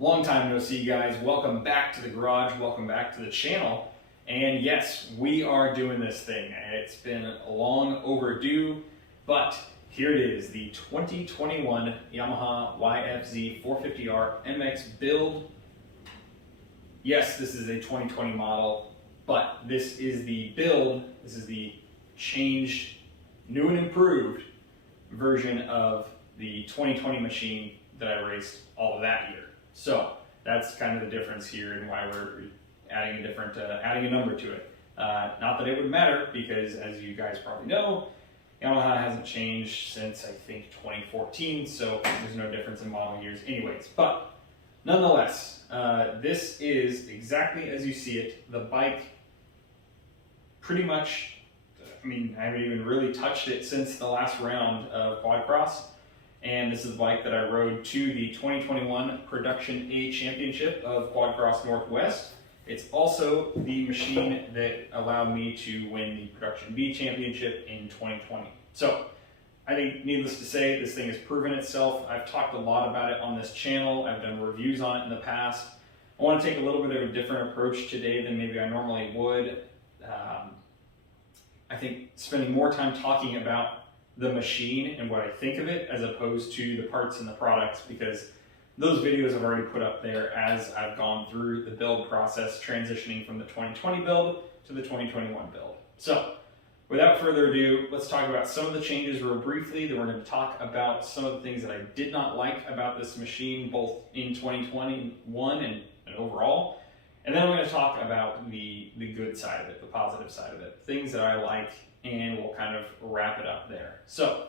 Long time no see, guys. Welcome back to the garage. Welcome back to the channel. And yes, we are doing this thing. It's been long overdue, but here it is, the 2021 Yamaha YFZ450R MX Build. Yes, this is a 2020 model, but this is the build. This is the changed, new and improved version of the 2020 machine that I raced all of that year. So that's kind of the difference here and why we're adding a different, adding a number to it. Not that it would matter, because as you guys probably know, Yamaha hasn't changed since I think 2014, so there's no difference in model years anyways. But nonetheless, this is exactly as you see it. The bike pretty much, I mean, I haven't even really touched it since the last round of quad cross. And this is the bike that I rode to the 2021 Production A Championship of Quad Cross Northwest. It's also the machine that allowed me to win the Production B Championship in 2020. So I think, needless to say, this thing has proven itself. I've talked a lot about it on this channel. I've done reviews on it in the past. I want to take a little bit of a different approach today than maybe I normally would. I think spending more time talking about the machine and what I think of it as opposed to the parts and the products, because those videos I've already put up there as I've gone through the build process, transitioning from the 2020 build to the 2021 build. So without further ado, let's talk about some of the changes real briefly. Then we're going to talk about some of the things that I did not like about this machine, both in 2021 and overall. And then I'm going to talk about the good side of it, the positive side of it, things that I like, and we'll kind of wrap it up there. So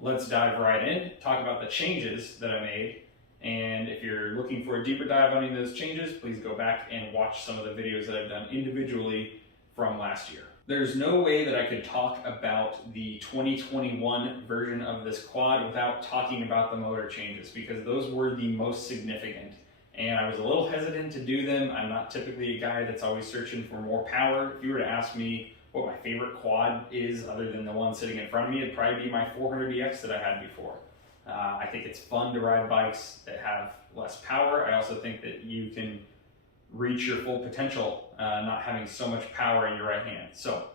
let's dive right in, talk about the changes that I made. And if you're looking for a deeper dive on any of those changes, please go back and watch some of the videos that I've done individually from last year. There's no way that I could talk about the 2021 version of this quad without talking about the motor changes, because those were the most significant. And I was a little hesitant to do them. I'm not typically a guy that's always searching for more power. If you were to ask me what my favorite quad is other than the one sitting in front of me, it'd probably be my 400EX that I had before. I think it's fun to ride bikes that have less power. I also think that you can reach your full potential not having so much power in your right hand. So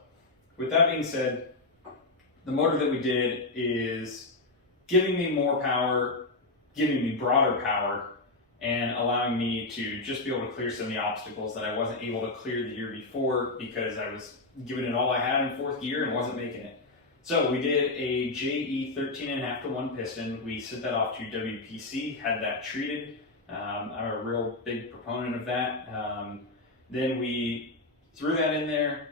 with that being said, the motor that we did is giving me more power, giving me broader power, and allowing me to just be able to clear some of the obstacles that I wasn't able to clear the year before because I was giving it all I had in fourth gear and wasn't making it. So we did a JE 13.5-to-1 piston. We sent that off to WPC, had that treated. I'm a real big proponent of that. Then we threw that in there,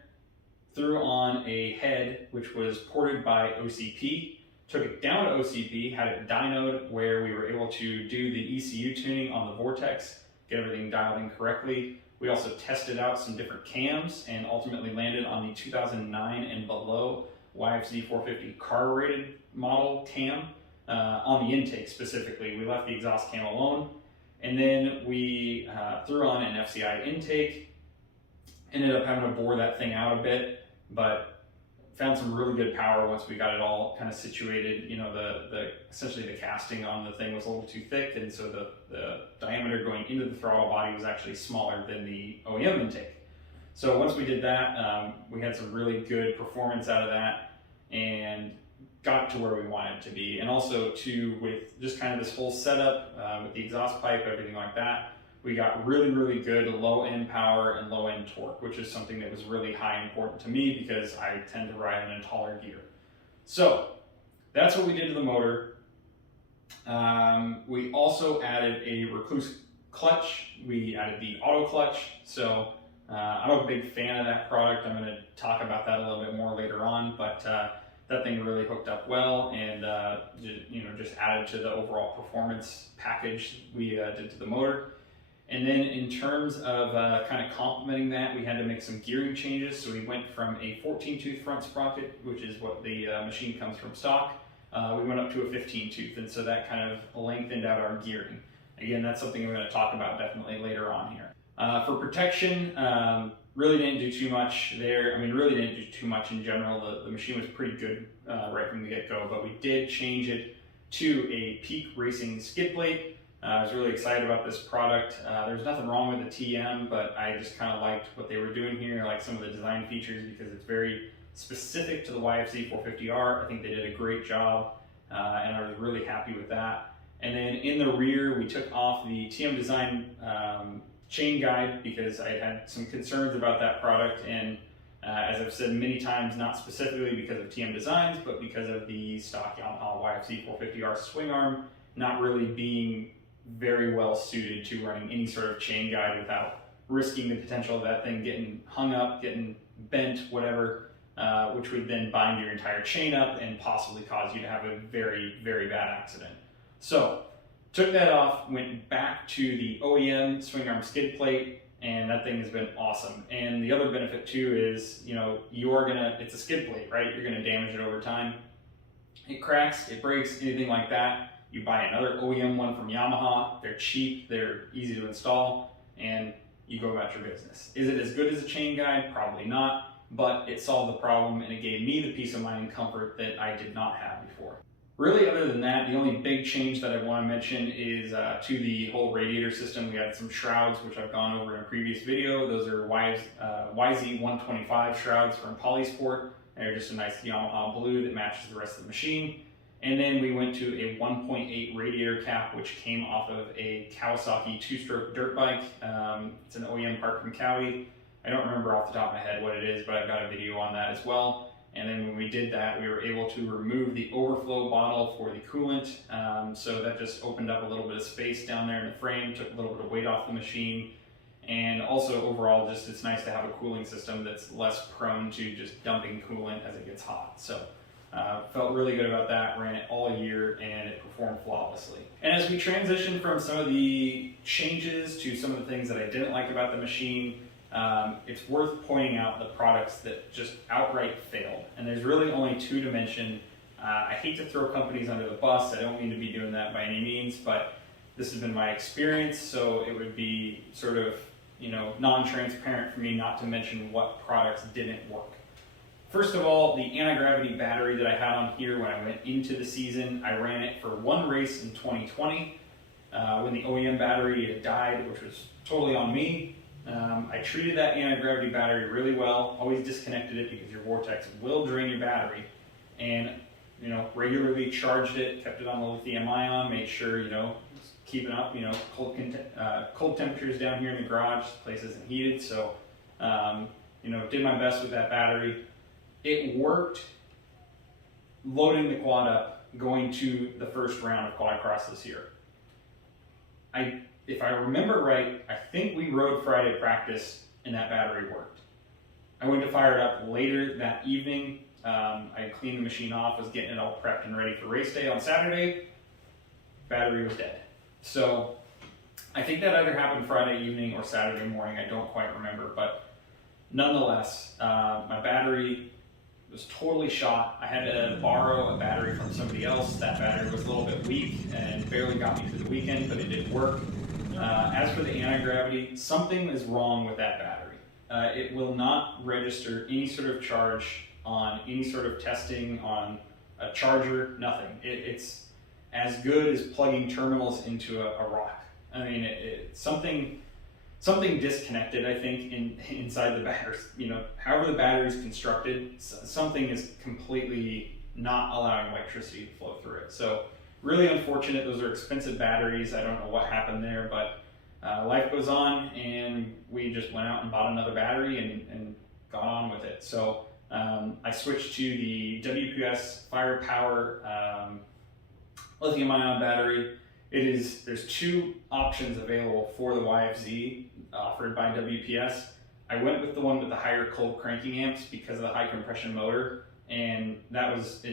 threw on a head which was ported by OCP, took it down to OCP, had it dynoed where we were able to do the ECU tuning on the Vortex, get everything dialed in correctly. We also tested out some different cams and ultimately landed on the 2009 and below YFZ450 carbureted model cam on the intake specifically. We left the exhaust cam alone. And then we threw on an FCI intake, ended up having to bore that thing out a bit, but found some really good power once we got it all kind of situated. You know, essentially the casting on the thing was a little too thick, and so the diameter going into the throttle body was actually smaller than the OEM intake. So once we did that, we had some really good performance out of that and got to where we wanted to be. And also too, with just kind of this whole setup with the exhaust pipe, everything like that, we got really, really good low end power and low end torque, which is something that was really high important to me because I tend to ride in a taller gear. So that's what we did to the motor. We also added a Recluse clutch. We added the auto clutch. So I'm a big fan of that product. I'm going to talk about that a little bit more later on, but that thing really hooked up well and just added to the overall performance package we did to the motor. And then in terms of kind of complementing that, we had to make some gearing changes. So we went from a 14-tooth front sprocket, which is what the machine comes from stock. We went up to a 15-tooth, and so that kind of lengthened out our gearing. Again, that's something we're going to talk about definitely later on here. For protection, really didn't do too much there. I mean, really didn't do too much in general. The machine was pretty good right from the get-go, but we did change it to a Peak Racing skid plate. I was really excited about this product. There's nothing wrong with the TM, but I just kind of liked what they were doing here. I like some of the design features because it's very specific to the YFZ450R. I think they did a great job, and I was really happy with that. And then in the rear, we took off the TM Design chain guide because I had some concerns about that product, and as I've said many times, not specifically because of TM Designs, but because of the stock Yamaha YFZ450R swing arm not really being very well suited to running any sort of chain guide without risking the potential of that thing getting hung up, getting bent, whatever, which would then bind your entire chain up and possibly cause you to have a very, very bad accident. So, took that off, went back to the OEM swing arm skid plate, and that thing has been awesome. And the other benefit too is, it's a skid plate, right? You're gonna damage it over time. It cracks, it breaks, anything like that. You buy another OEM one from Yamaha. They're cheap, they're easy to install, and you go about your business. Is it as good as a chain guide? Probably not, but it solved the problem and it gave me the peace of mind and comfort that I did not have before. Really, other than that, the only big change that I want to mention is to the whole radiator system. We had some shrouds, which I've gone over in a previous video. Those are YZ125 shrouds from Polysport. They're just a nice Yamaha blue that matches the rest of the machine. And then we went to a 1.8 radiator cap, which came off of a Kawasaki two-stroke dirt bike. It's an OEM part from Kawi. I don't remember off the top of my head what it is, but I've got a video on that as well. And then when we did that, we were able to remove the overflow bottle for the coolant. So that just opened up a little bit of space down there in the frame, took a little bit of weight off the machine. And also overall, just it's nice to have a cooling system that's less prone to just dumping coolant as it gets hot. So felt really good about that, ran it all year, and it performed flawlessly. And as we transition from some of the changes to some of the things that I didn't like about the machine, it's worth pointing out the products that just outright failed. And there's really only two to mention. I hate to throw companies under the bus. I don't mean to be doing that by any means, but this has been my experience, so it would be sort of, non-transparent for me not to mention what products didn't work. First of all, the anti-gravity battery that I had on here when I went into the season, I ran it for one race in 2020 when the OEM battery had died, which was totally on me. I treated that anti-gravity battery really well, always disconnected it because your vortex will drain your battery, and regularly charged it, kept it on the lithium ion, made sure, keeping up, cold temperatures down here in the garage, the place isn't heated, so, did my best with that battery. It worked loading the quad up, going to the first round of quad cross this year. If I remember right, I think we rode Friday practice and that battery worked. I went to fire it up later that evening. I cleaned the machine off, was getting it all prepped and ready for race day on Saturday. Battery was dead. So I think that either happened Friday evening or Saturday morning. I don't quite remember, but nonetheless, my battery was totally shot. I had to borrow a battery from somebody else. That battery was a little bit weak and barely got me through the weekend, but it did work. As for the anti-gravity, something is wrong with that battery. It will not register any sort of charge on any sort of testing, on a charger, nothing. It's as good as plugging terminals into a rock. I mean, something disconnected, I think, inside the battery. However the battery is constructed, something is completely not allowing electricity to flow through it. So really unfortunate. Those are expensive batteries. I don't know what happened there, but life goes on, and we just went out and bought another battery and got on with it. So I switched to the WPS Firepower lithium-ion battery. There's two options available for the YFZ offered by WPS. I went with the one with the higher cold cranking amps because of the high compression motor, and that was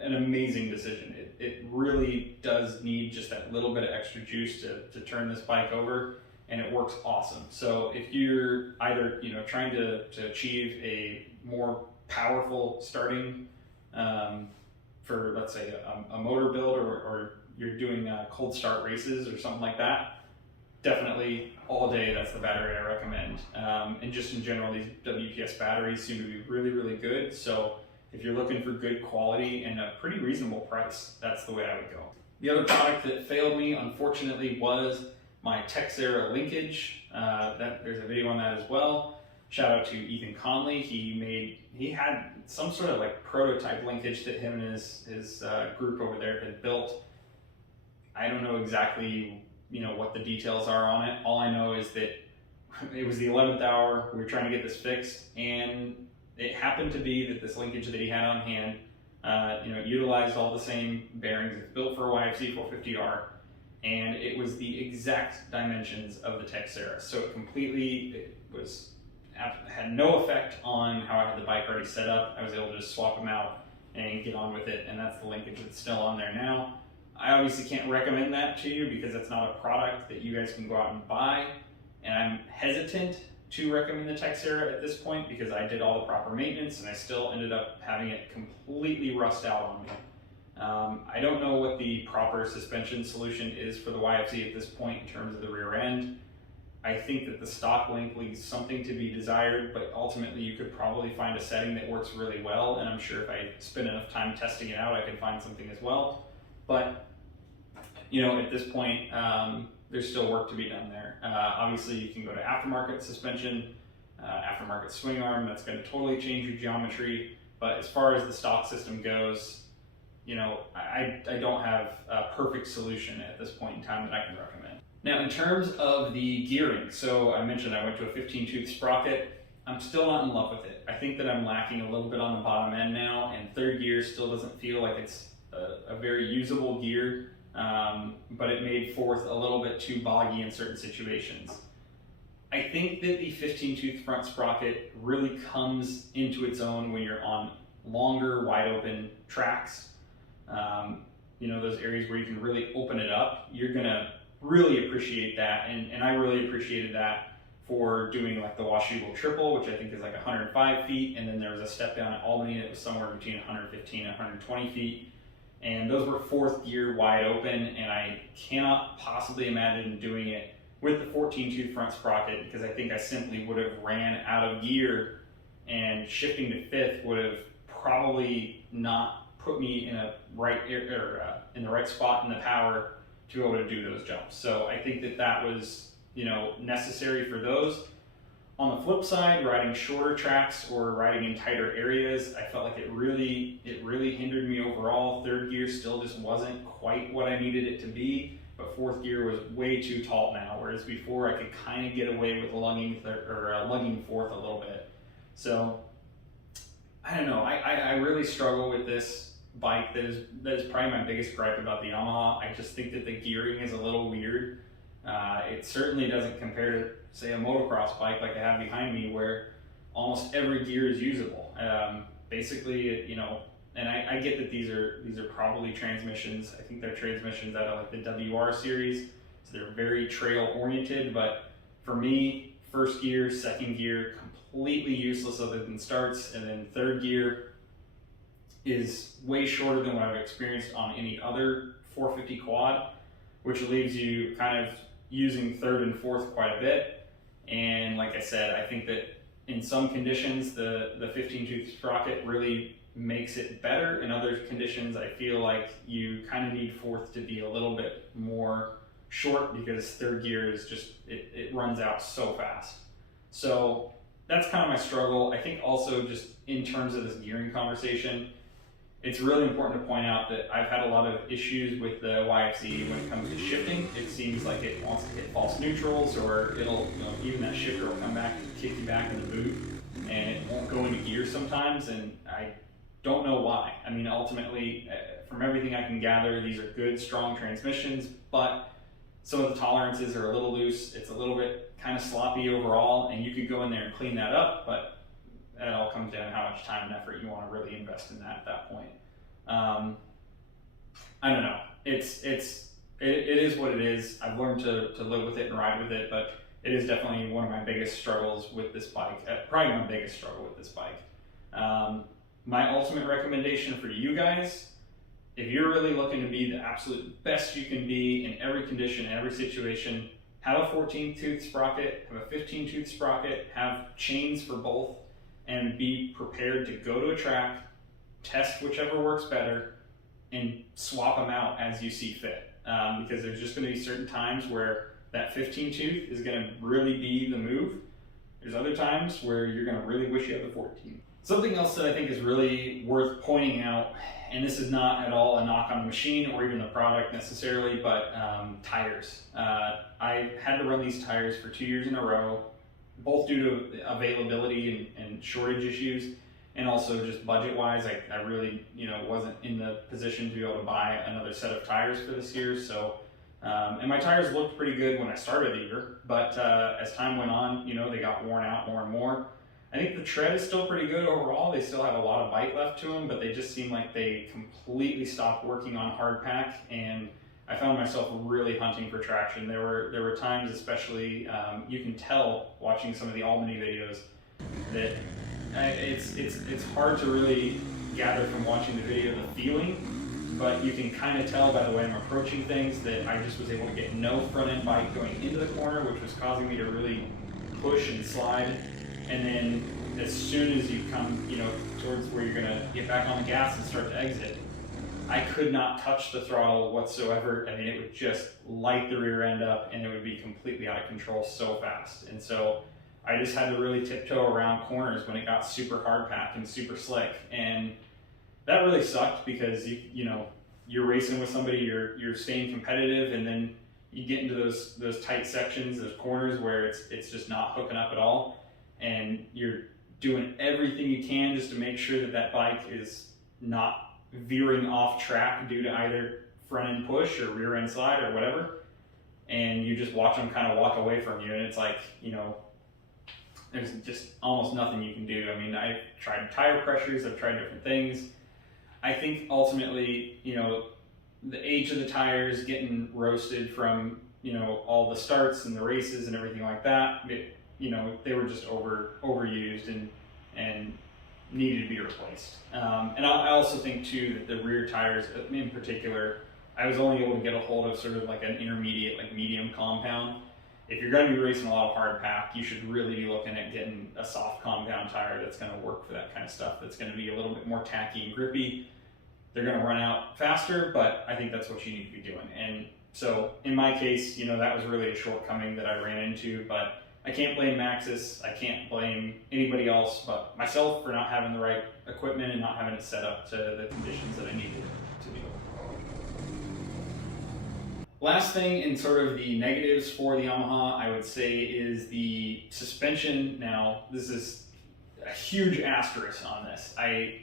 an amazing decision. It really does need just that little bit of extra juice to turn this bike over, and it works awesome. So if you're either trying to achieve a more powerful starting for, let's say, a motor build, or you're doing cold start races or something like that, definitely all day, that's the battery I recommend. And just in general, these WPS batteries seem to be really, really good. So if you're looking for good quality and a pretty reasonable price, that's the way I would go. The other product that failed me, unfortunately, was my Texera linkage. There's a video on that as well. Shout out to Ethan Conley. He had some sort of like prototype linkage that him and his group over there had built. I don't know exactly, what the details are on it. All I know is that it was the 11th hour. We were trying to get this fixed, and it happened to be that this linkage that he had on hand, utilized all the same bearings. It's built for a YFZ450R, and it was the exact dimensions of the Texera. So had no effect on how I had the bike already set up. I was able to just swap them out and get on with it, and that's the linkage that's still on there now. I obviously can't recommend that to you because that's not a product that you guys can go out and buy, and I'm hesitant to recommend the Texera at this point because I did all the proper maintenance and I still ended up having it completely rust out on me. I don't know what the proper suspension solution is for the YFZ at this point in terms of the rear end. I think that the stock link leaves something to be desired, but ultimately you could probably find a setting that works really well, and I'm sure if I spend enough time testing it out, I could find something as well. But, at this point, there's still work to be done there. Obviously, you can go to aftermarket suspension, aftermarket swing arm. That's going to totally change your geometry. But as far as the stock system goes, I don't have a perfect solution at this point in time that I can recommend. Now, in terms of the gearing, so I mentioned I went to a 15-tooth sprocket. I'm still not in love with it. I think that I'm lacking a little bit on the bottom end now, and third gear still doesn't feel like it's a very usable gear, but it made fourth a little bit too boggy in certain situations. I think that the 15-tooth front sprocket really comes into its own when you're on longer, wide open tracks. Those areas where you can really open it up, you're gonna really appreciate that, and I really appreciated that for doing like the Washougal Triple, which I think is like 105 feet, and then there was a step down at Albany that was somewhere between 115 and 120 feet, and those were fourth gear wide open, and I cannot possibly imagine doing it with the 14-tooth front sprocket because I think I simply would have ran out of gear, and shifting to fifth would have probably not put me in in the right spot in the power to be able to do those jumps. So I think that was, necessary for those. On the flip side, riding shorter tracks or riding in tighter areas, I felt like it really hindered me overall. Third gear still just wasn't quite what I needed it to be, but fourth gear was way too tall now, whereas before I could kind of get away with lugging fourth a little bit. So I don't know, I really struggle with this bike. That is probably my biggest gripe about the Yamaha. I just think that the gearing is a little weird. It certainly doesn't compare to, say, a motocross bike like I have behind me, where almost every gear is usable. Basically, and I get that these are probably transmissions. I think they're transmissions out of like the WR series, so they're very trail oriented. But for me, first gear, second gear, completely useless other than starts, and then third gear is way shorter than what I've experienced on any other 450 quad, which leaves you kind of using third and fourth quite a bit. And like I said, I think that in some conditions, the 15-tooth sprocket really makes it better. In other conditions, I feel like you kind of need fourth to be a little bit more short because third gear is just, it runs out so fast. So that's kind of my struggle. I think also just in terms of this gearing conversation, it's really important to point out that I've had a lot of issues with the YFZ when it comes to shifting. It seems like it wants to hit false neutrals, or it'll, even that shifter will come back and kick you back in the boot, and it won't go into gear sometimes, and I don't know why. I mean, ultimately, from everything I can gather, these are good, strong transmissions, but some of the tolerances are a little loose. It's a little bit kind of sloppy overall, and you could go in there and clean that up, but that all comes down to how much time and effort you want to really invest in that at that point. I don't know. It is what it is. I've learned to live with it and ride with it, but it is definitely one of my biggest struggles with this bike. Probably my biggest struggle with this bike. My ultimate recommendation for you guys, if you're really looking to be the absolute best you can be in every condition, every situation, have a 14-tooth sprocket, have a 15-tooth sprocket, have chains for both, and be prepared to go to a track, test whichever works better, and swap them out as you see fit, because there's just going to be certain times where that 15 tooth is going to really be the move. There's other times where you're going to really wish you had the 14. Something else that I think is really worth pointing out, and this is not at all a knock on the machine or even the product necessarily, but tires. I had to run these tires for 2 years in a row, both due to availability and shortage issues, and also just budget-wise. I really, wasn't in the position to be able to buy another set of tires for this year. So, and my tires looked pretty good when I started the year, but as time went on, they got worn out more and more. I think the tread is still pretty good overall. They still have a lot of bite left to them, but they just seem like they completely stopped working on hard pack, and I found myself really hunting for traction. There were times, especially, you can tell watching some of the Albany videos, that it's hard to really gather from watching the video the feeling, but you can kind of tell by the way I'm approaching things that I just was able to get no front end bite going into the corner, which was causing me to really push and slide. And then as soon as you come, towards where you're gonna get back on the gas and start to exit, I could not touch the throttle whatsoever. I mean, it would just light the rear end up and it would be completely out of control so fast. And so I just had to really tiptoe around corners when it got super hard packed and super slick. And that really sucked because you're racing with somebody, you're staying competitive, and then you get into those tight sections, those corners where it's just not hooking up at all. And you're doing everything you can just to make sure that bike is not veering off track due to either front end push or rear end slide or whatever. And you just watch them kind of walk away from you, and it's like, there's just almost nothing you can do. I mean, I've tried tire pressures, I've tried different things. I think ultimately, the age of the tires getting roasted from, all the starts and the races and everything like that, they were just overused and needed to be replaced. And I also think too that the rear tires in particular, I was only able to get a hold of sort of like an intermediate, like medium compound. If you're going to be racing a lot of hard pack, you should really be looking at getting a soft compound tire that's going to work for that kind of stuff, that's going to be a little bit more tacky and grippy. They're going to run out faster, but I think that's what you need to be doing. And so in my case, that was really a shortcoming that I ran into, but I can't blame Maxxis, I can't blame anybody else but myself for not having the right equipment and not having it set up to the conditions that I needed to do. Last thing in sort of the negatives for the Yamaha, I would say, is the suspension. Now, this is a huge asterisk on this. I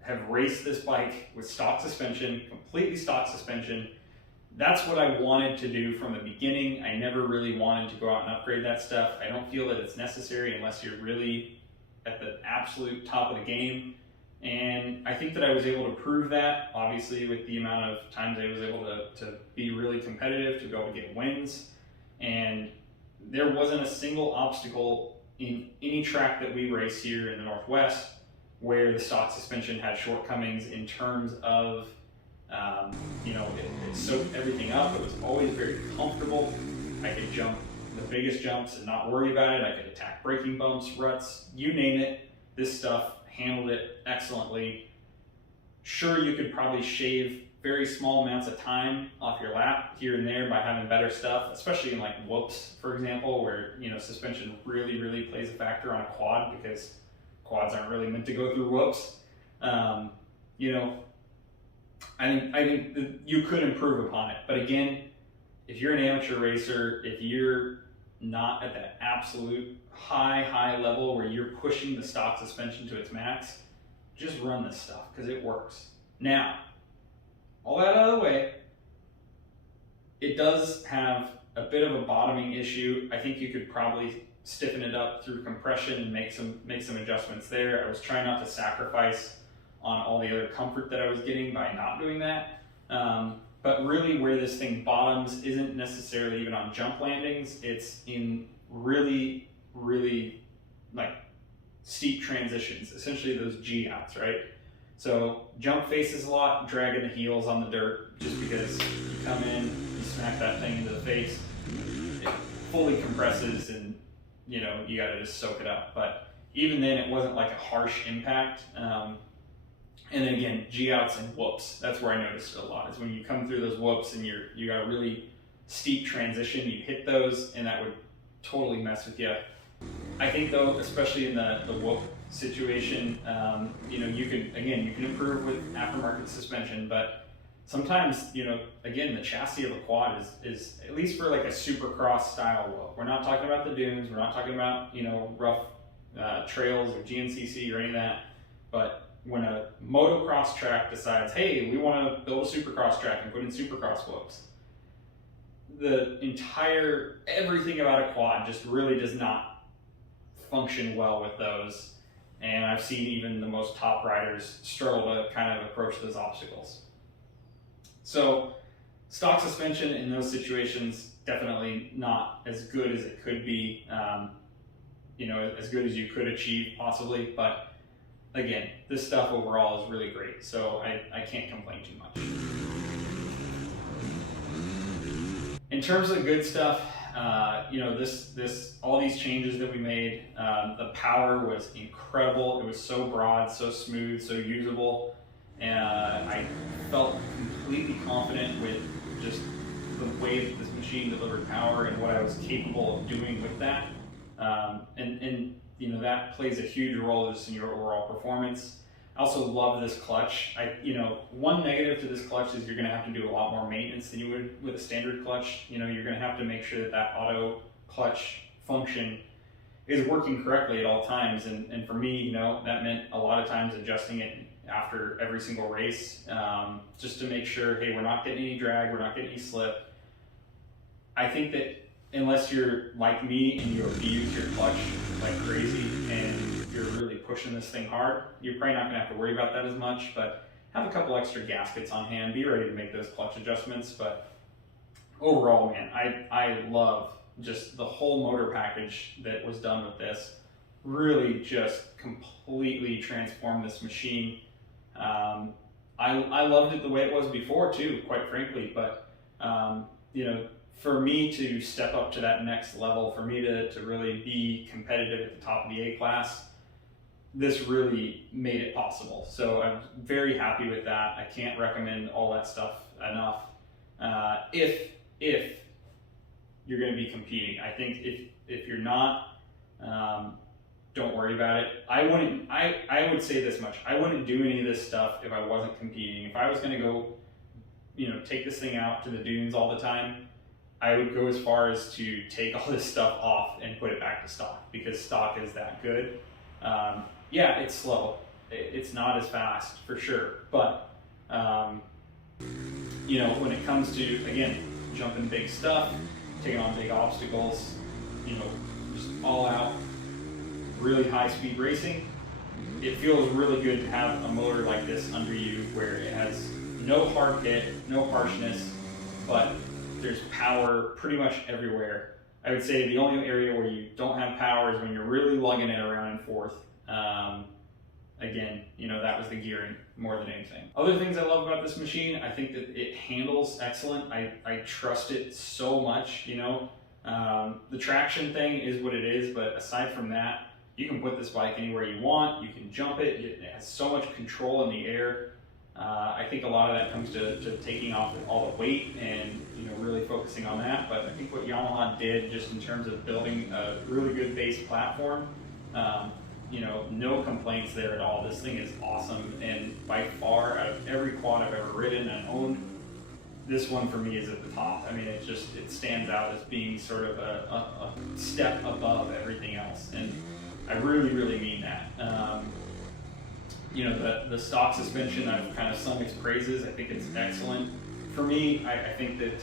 have raced this bike with stock suspension, completely stock suspension. That's what I wanted to do from the beginning. I never really wanted to go out and upgrade that stuff. I don't feel that it's necessary unless you're really at the absolute top of the game. And I think that I was able to prove that, obviously, with the amount of times I was able to be really competitive, to be able to get wins. And there wasn't a single obstacle in any track that we race here in the Northwest where the stock suspension had shortcomings in terms of it soaked everything up. It was always very comfortable. I could jump the biggest jumps and not worry about it. I could attack braking bumps, ruts, you name it. This stuff handled it excellently. Sure, you could probably shave very small amounts of time off your lap here and there by having better stuff, especially in like whoops, for example, where suspension really plays a factor on a quad, because quads aren't really meant to go through whoops. I think that you could improve upon it. But again, if you're an amateur racer, if you're not at that absolute high level where you're pushing the stock suspension to its max, just run this stuff because it works. Now, all that out of the way, it does have a bit of a bottoming issue. I think you could probably stiffen it up through compression and make some adjustments there. I was trying not to sacrifice on all the other comfort that I was getting by not doing that. But really where this thing bottoms isn't necessarily even on jump landings, it's in really like steep transitions, essentially those G-outs, right? So jump faces a lot, dragging the heels on the dirt, just because you come in, you smack that thing into the face, it fully compresses, and you gotta just soak it up. But even then, it wasn't like a harsh impact. And then again, G-outs and whoops. That's where I noticed it a lot, is when you come through those whoops and you got a really steep transition, you hit those and that would totally mess with you. I think though, especially in the whoop situation, you can improve with aftermarket suspension, but sometimes, again, the chassis of a quad is at least for like a supercross style whoop. We're not talking about the dunes, we're not talking about, rough trails or GNCC or any of that, but when a motocross track decides, hey, we want to build a supercross track and put in supercross whoops, everything about a quad just really does not function well with those. And I've seen even the most top riders struggle to kind of approach those obstacles. So stock suspension in those situations, definitely not as good as it could be, as good as you could achieve possibly, but again, this stuff overall is really great, so I can't complain too much. In terms of good stuff, all these changes that we made, the power was incredible. It was so broad, so smooth, so usable, and I felt completely confident with just the way that this machine delivered power and what I was capable of doing with that. That plays a huge role just in your overall performance. I also love this clutch. One negative to this clutch is you're going to have to do a lot more maintenance than you would with a standard clutch. You're going to have to make sure that auto clutch function is working correctly at all times. And for me, that meant a lot of times adjusting it after every single race, just to make sure, hey, we're not getting any drag, we're not getting any slip. I think that unless you're like me and you abuse your clutch like crazy and you're really pushing this thing hard, you're probably not going to have to worry about that as much, but have a couple extra gaskets on hand, be ready to make those clutch adjustments. But overall, man, I love just the whole motor package that was done with this. Really just completely transformed this machine. I loved it the way it was before too, quite frankly, but for me to step up to that next level, for me to really be competitive at the top of the A class, this really made it possible. So I'm very happy with that. I can't recommend all that stuff enough. If you're going to be competing, I think if you're not, don't worry about it. I would say this much: I wouldn't do any of this stuff if I wasn't competing. If I was going to go, take this thing out to the dunes all the time, I would go as far as to take all this stuff off and put it back to stock, because stock is that good. Yeah, it's slow. It's not as fast for sure, but when it comes to, again, jumping big stuff, taking on big obstacles, just all out, really high speed racing, it feels really good to have a motor like this under you where it has no hard hit, no harshness, but there's power pretty much everywhere. I would say the only area where you don't have power is when you're really lugging it around and forth. Again, that was the gearing more than anything. Other things I love about this machine, I think that it handles excellent. I trust it so much, The traction thing is what it is, but aside from that, you can put this bike anywhere you want, you can jump it, it has so much control in the air. I think a lot of that comes to taking off all the weight and really focusing on that. But I think what Yamaha did, just in terms of building a really good base platform, no complaints there at all. This thing is awesome, and by far, out of every quad I've ever ridden and owned, this one for me is at the top. I mean, it stands out as being sort of a step above everything else, and I really, really mean that. The stock suspension, I've kind of sung its praises. I think it's excellent. For me, I think that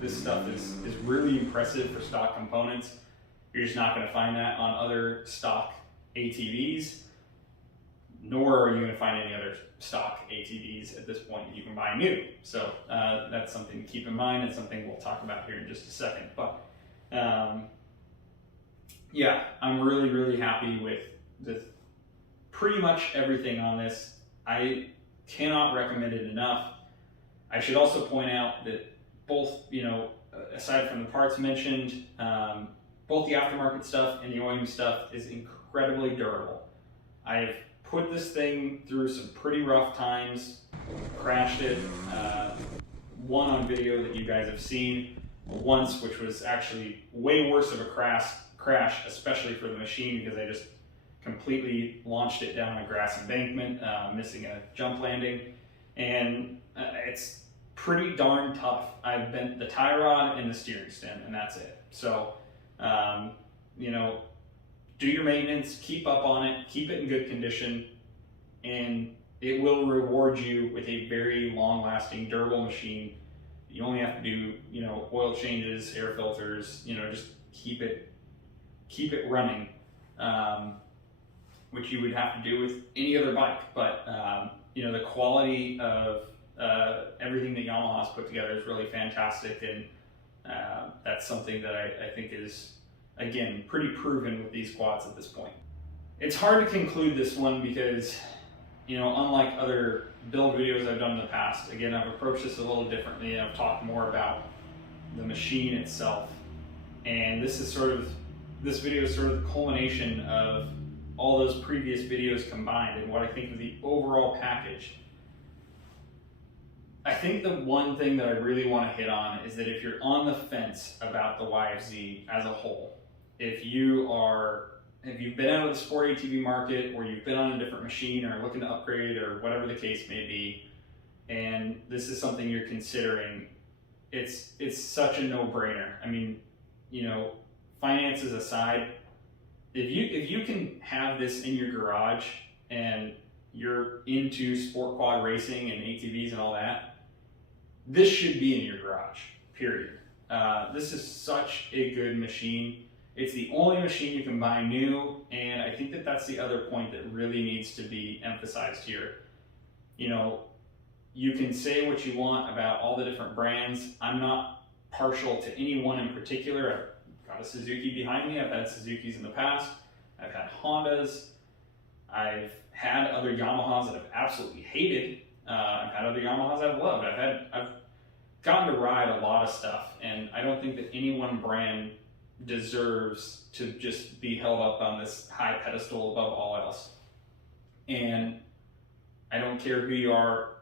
this stuff is really impressive for stock components. You're just not going to find that on other stock ATVs, nor are you going to find any other stock ATVs at this point that you can buy new. So that's something to keep in mind. It's something we'll talk about here in just a second. But yeah, I'm really, really happy with pretty much everything on this. I cannot recommend it enough. I should also point out that both, aside from the parts mentioned, both the aftermarket stuff and the OEM stuff is incredibly durable. I've put this thing through some pretty rough times, crashed it, one on video that you guys have seen once, which was actually way worse of a crash, especially for the machine, because I just completely launched it down a grass embankment, missing a jump landing, and it's pretty darn tough. I've bent the tie rod and the steering stem, and that's it. So, you know, do your maintenance, keep up on it, keep it in good condition, and it will reward you with a very long-lasting, durable machine. You only have to do, you know, oil changes, air filters, you know, just keep it running, which you would have to do with any other bike. But you know, the quality of everything that Yamaha's put together is really fantastic, and that's something that I think is, again, pretty proven with these quads at this point. It's hard to conclude this one because, you know, unlike other build videos I've done in the past, again, I've approached this a little differently, and I've talked more about the machine itself. And this video is sort of the culmination of all those previous videos combined and what I think of the overall package. I think the one thing that I really want to hit on is that if you're on the fence about the YFZ as a whole, if you've been out of the sport ATV market, or you've been on a different machine or looking to upgrade or whatever the case may be, and this is something you're considering, it's such a no-brainer. I mean, you know, finances aside, if you can have this in your garage and you're into sport quad racing and ATVs and all that, this should be in your garage, period. This is such a good machine. It's the only machine you can buy new, and I think that that's the other point that really needs to be emphasized here. You know, you can say what you want about all the different brands. I'm not partial to any one in particular. I've got a Suzuki behind me. I've had Suzukis in the past. I've had Hondas. I've had other Yamahas that I've absolutely hated. I've had other Yamahas I've loved. I've gotten to ride a lot of stuff, and I don't think that any one brand deserves to just be held up on this high pedestal above all else. And I don't care who you are,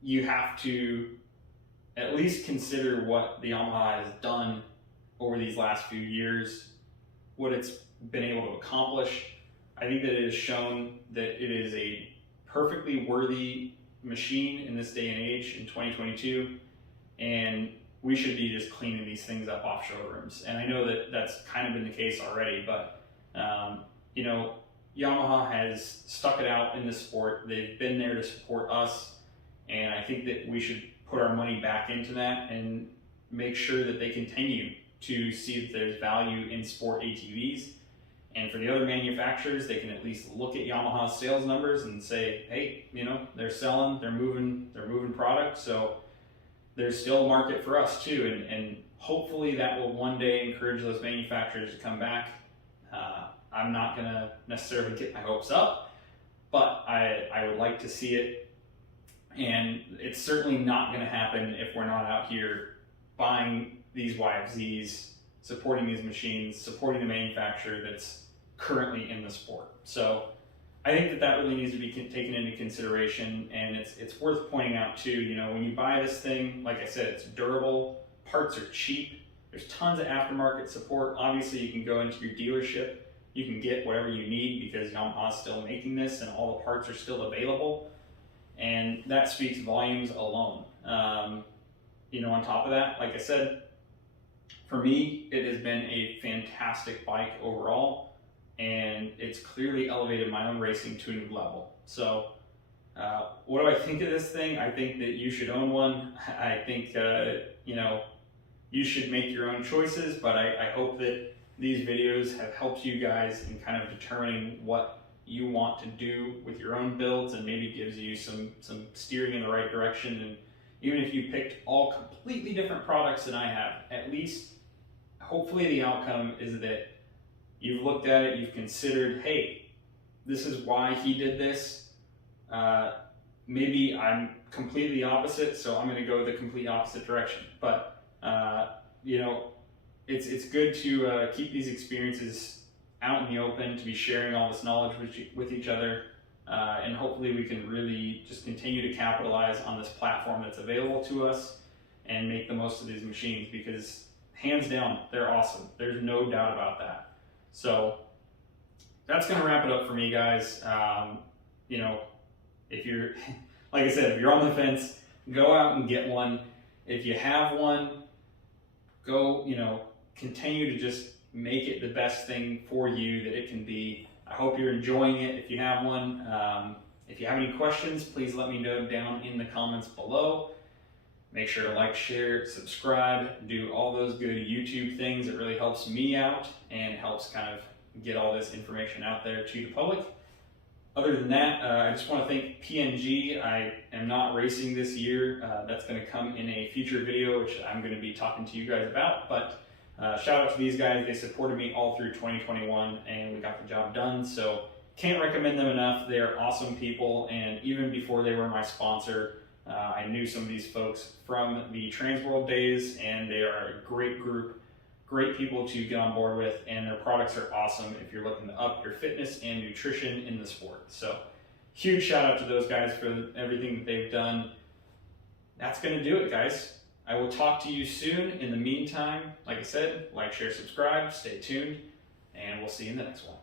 you have to at least consider what the Yamaha has done over these last few years, what it's been able to accomplish. I think that it has shown that it is a perfectly worthy machine in this day and age in 2022, and we should be just cleaning these things up off showrooms. And I know that that's kind of been the case already, but you know, Yamaha has stuck it out in the sport. They've been there to support us, and I think that we should put our money back into that and make sure that they continue to see that there's value in sport ATVs. And for the other manufacturers, they can at least look at Yamaha's sales numbers and say, hey, you know, they're selling, they're moving product, so there's still a market for us too, and hopefully that will one day encourage those manufacturers to come back. I'm not gonna necessarily get my hopes up, but I would like to see it, and it's certainly not gonna happen if we're not out here buying these YFZs, supporting these machines, supporting the manufacturer that's currently in the sport. So I think that that really needs to be taken into consideration, and it's worth pointing out too, you know, when you buy this thing, like I said, it's durable, parts are cheap, there's tons of aftermarket support. Obviously you can go into your dealership, you can get whatever you need because Yamaha's still making this and all the parts are still available, and that speaks volumes alone. You know, on top of that, like I said, for me, it has been a fantastic bike overall, and it's clearly elevated my own racing to a new level. So what do I think of this thing? I think that you should own one. I think you know, you should make your own choices, but I hope that these videos have helped you guys in kind of determining what you want to do with your own builds, and maybe gives you some steering in the right direction. And even if you picked all completely different products than I have, at least hopefully the outcome is that you've looked at it, you've considered, hey, this is why he did this. Maybe I'm completely opposite, so I'm going to go the complete opposite direction. But you know, it's good to keep these experiences out in the open, to be sharing all this knowledge with each other, and hopefully we can really just continue to capitalize on this platform that's available to us and make the most of these machines, because hands down, they're awesome. There's no doubt about that. So that's going to wrap it up for me, guys. You know, if you're, like I said, if you're on the fence, go out and get one. If you have one, go, you know, continue to just make it the best thing for you that it can be. I hope you're enjoying it if you have one. If you have any questions, please let me know down in the comments below. Make sure to like, share, subscribe, do all those good YouTube things. It really helps me out and helps kind of get all this information out there to the public. Other than that, I just want to thank PNG. I am not racing this year. That's going to come in a future video, which I'm going to be talking to you guys about. But shout out to these guys. They supported me all through 2021 and we got the job done. So can't recommend them enough. They are awesome people. And even before they were my sponsor, I knew some of these folks from the Transworld days, and they are a great group, great people to get on board with, and their products are awesome if you're looking to up your fitness and nutrition in the sport. So huge shout out to those guys for everything that they've done. That's going to do it, guys. I will talk to you soon. In the meantime, like I said, like, share, subscribe, stay tuned, and we'll see you in the next one.